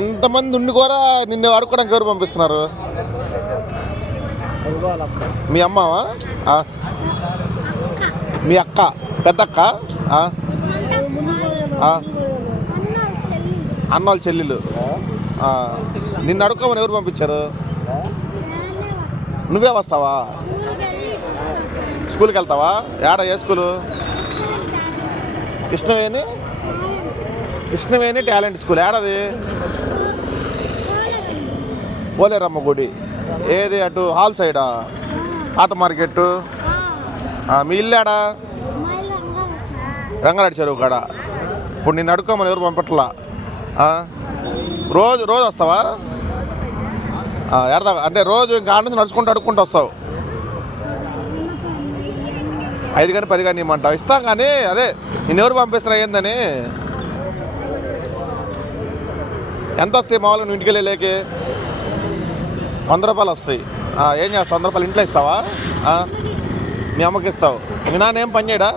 ఎంతమంది ఉండి కూడా నిన్ను ఆడుకోవడానికి ఎవరు పంపిస్తున్నారు? మీ అమ్మవా? మీ అక్క, పెద్దక్క, అన్నోళ్ళ చెల్లెలు. నిన్ను అడుక్కోమని ఎవరు పంపించారు? నువ్వే వస్తావా? స్కూల్కి వెళ్తావా? ఏడా ఏ స్కూలు? Krishnaveni talent school. ఏడాది? పోలేరమ్మ గుడి. ఏది అటు హాల్ సైడా? పాత మార్కెట్. మీ ఇల్లాడా? రంగారెడ్డి చెరువు కాడ. ఇప్పుడు నిన్ను అడుక్కోమని ఎవరు పంపట్లా? రోజు వస్తావా? ఎడదా అంటే రోజు ఇంకా ఆడ నుంచి నడుచుకుంటూ అడుక్కుంటూ వస్తావు. 5 కానీ 10 కానీ ఇమ్మంటావు. ఇస్తాం కానీ అదే నిన్నెవరు పంపిస్తున్నా ఏందని. ఎంత వస్తాయి మామూలుగా నువ్వు ఇంటికి వెళ్ళలేకే? 100 రూపాయలు వస్తాయి. ఏం చేస్తావు? 100 రూపాయలు ఇంట్లో ఇస్తావా? మీ అమ్మకి ఇస్తావు. మీ నాన్న ఏం పని చేయడా?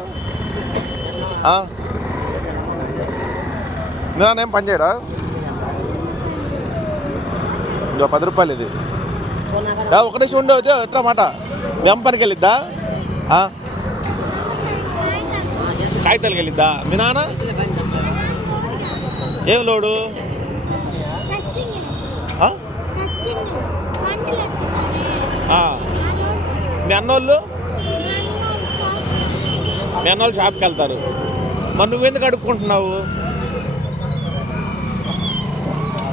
మీ నాన్న ఏం పని చేయడా? ఇంకో 10 రూపాయలు ఇది. ఒక నిమిషం ఉండవచ్చు ఎట్లా మాట. మీ అమ్మ పనికి వెళ్ళిద్దా? కాగితాలకి వెళ్ళిద్దా? మీ నాన్న ఏం లోడు? మీ అన్నోళ్ళు షాప్కి వెళ్తారు. మరి నువ్వెందుకు అడుక్కుంటున్నావు?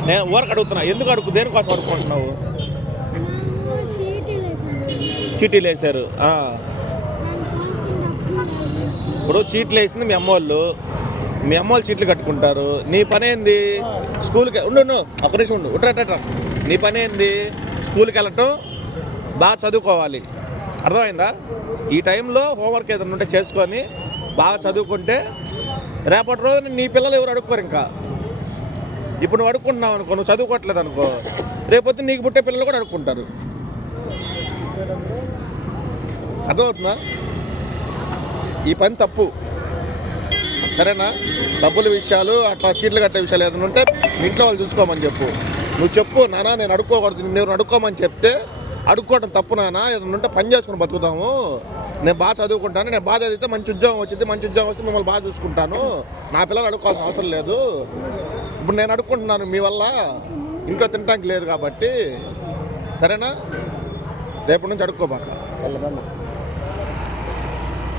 నేను ఊరికి అడుగుతున్నా. ఎందుకు దేనికోసం అడుక్కుంటున్నావు? చీటీలు వేసారు. ఇప్పుడు చీట్లు వేసింది మీ అమ్మోళ్ళు. మీ అమ్మోళ్ళు చీట్లు కట్టుకుంటారు. నీ పని ఏంది? స్కూల్కి ఉండు ఒక నిమిషం ఉండు. ఉట్రా. నీ పని ఏంది? స్కూల్కి వెళ్ళటం, బాగా చదువుకోవాలి. అర్థమైందా? ఈ టైంలో హోంవర్క్ ఏదైనా ఉంటే చేసుకొని బాగా చదువుకుంటే రేపటి రోజు నీ పిల్లలు ఎవరు అడుక్కోరు. ఇంకా ఇప్పుడు నువ్వు అడుక్కుంటున్నావు అనుకో, నువ్వు చదువుకోవట్లేదు అనుకో, రేపొద్దు నీకు పుట్టే పిల్లలు కూడా అడుక్కుంటారు. అర్థమవుతుందా? ఈ పని తప్పు. సరేనా? డబ్బుల విషయాలు అట్లా చీట్లు కట్టే విషయాలు ఏదైనా ఉంటే మీ ఇంట్లో వాళ్ళు చూసుకోమని చెప్పు. నువ్వు చెప్పు, నాన్న నేను అడుక్కోకూడదు, నేను అడుక్కోమని చెప్తే అడుక్కోవడం తప్పు నాన్న, ఏదైనా ఉంటే పని చేసుకుని బతుకుతాము, నేను బాగా చదువుకుంటాను, నేను బాగా చదివితే మంచి ఉద్యోగం వచ్చింది, మంచి ఉద్యోగం వస్తే మిమ్మల్ని బాగా చూసుకుంటాను, నా పిల్లలు అడుక్కోవాల్సిన అవసరం లేదు. ఇప్పుడు నేను అడుక్కుంటున్నాను మీ వల్ల, ఇంట్లో తినడానికి లేదు కాబట్టి. సరేనా? రేపటి నుంచి అడుక్కోబాక.